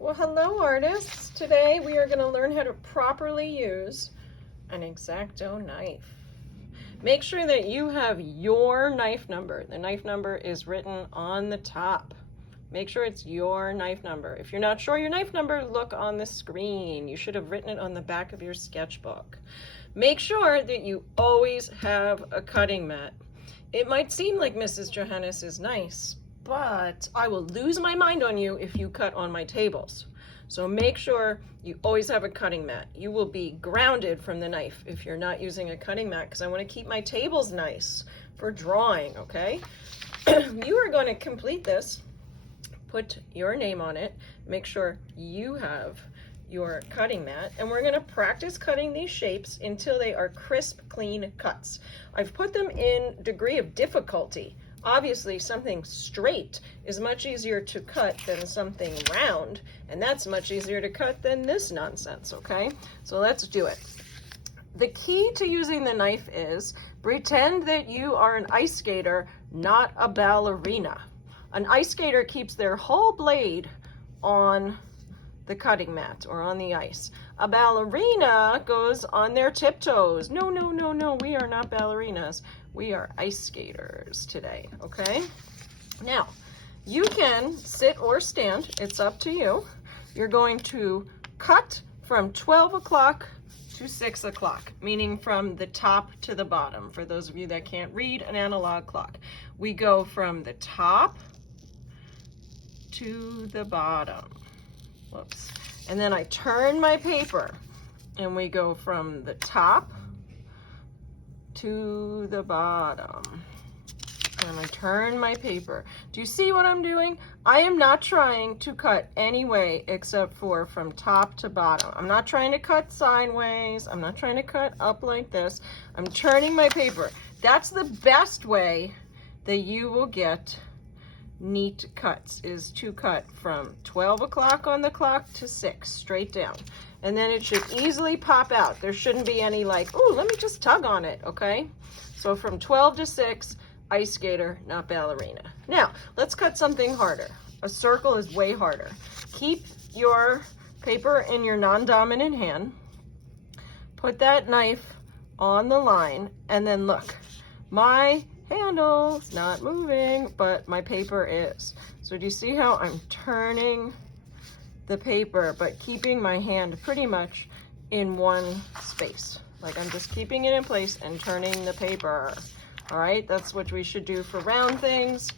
Well, hello artists. Today we are going to learn how to properly use an X-acto knife. Make sure that you have your knife number. The knife number is written on the top. Make sure it's your knife number. If you're not sure your knife number, look on the screen. You should have written it on the back of your sketchbook. Make sure that you always have a cutting mat. It might seem like Mrs. Johannes is nice, but I will lose my mind on you if you cut on my tables. So make sure you always have a cutting mat. You will be grounded from the knife if you're not using a cutting mat, because I want to keep my tables nice for drawing, okay? You are going to complete this. Put your name on it. Make sure you have your cutting mat, and we're going to practice cutting these shapes until they are crisp, clean cuts. I've put them in degree of difficulty. Obviously, something straight is much easier to cut than something round, and that's much easier to cut than this nonsense, okay? So let's do it. The key to using the knife is pretend that you are an ice skater, not a ballerina. An ice skater keeps their whole blade on the cutting mat or on the ice. A ballerina goes on their tiptoes. No, no, no, no, we are not ballerinas. We are ice skaters today, okay? Now, you can sit or stand. It's up to you. You're going to cut from 12 o'clock to 6 o'clock, meaning from the top to the bottom. For those of you that can't read an analog clock, we go from the top to the bottom. Whoops. And then I turn my paper and we go from the top to the bottom. And I turn my paper. Do you see what I'm doing? I am not trying to cut any way except for from top to bottom. I'm not trying to cut sideways. I'm not trying to cut up like this. I'm turning my paper. That's the best way that you will get neat cuts, is to cut from 12 o'clock on the clock to 6, straight down. And then it should easily pop out. There shouldn't be any like, ooh, let me just tug on it, okay? So from 12 to 6, ice skater, not ballerina. Now, let's cut something harder. A circle is way harder. Keep your paper in your non-dominant hand. Put that knife on the line, and then look. My handle's not moving, but my paper is. So do you see how I'm turning the paper, but keeping my hand pretty much in one space? Like I'm just keeping it in place and turning the paper. All right, that's what we should do for round things.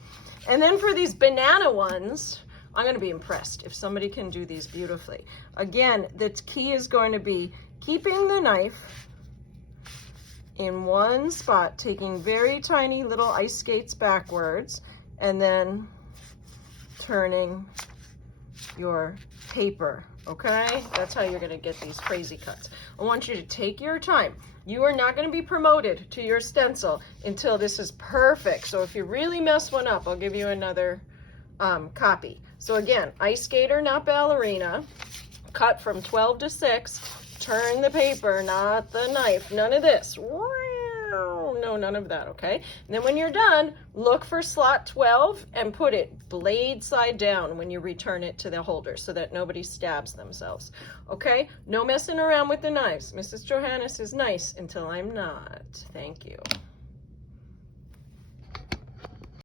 And then for these banana ones, I'm gonna be impressed if somebody can do these beautifully. Again, the key is going to be keeping the knife in one spot, taking very tiny little ice skates backwards, and then turning your paper, okay? That's how you're gonna get these crazy cuts. I want you to take your time. You are not gonna be promoted to your stencil until this is perfect. So if you really mess one up, I'll give you another copy. So again, ice skater, not ballerina. Cut from 12 to 6. Turn the paper, not the knife. None of this. No, none of that, okay? And then when you're done, look for slot 12 and put it blade side down when you return it to the holder so that nobody stabs themselves, okay? No messing around with the knives. Mrs. Johannes is nice until I'm not. Thank you.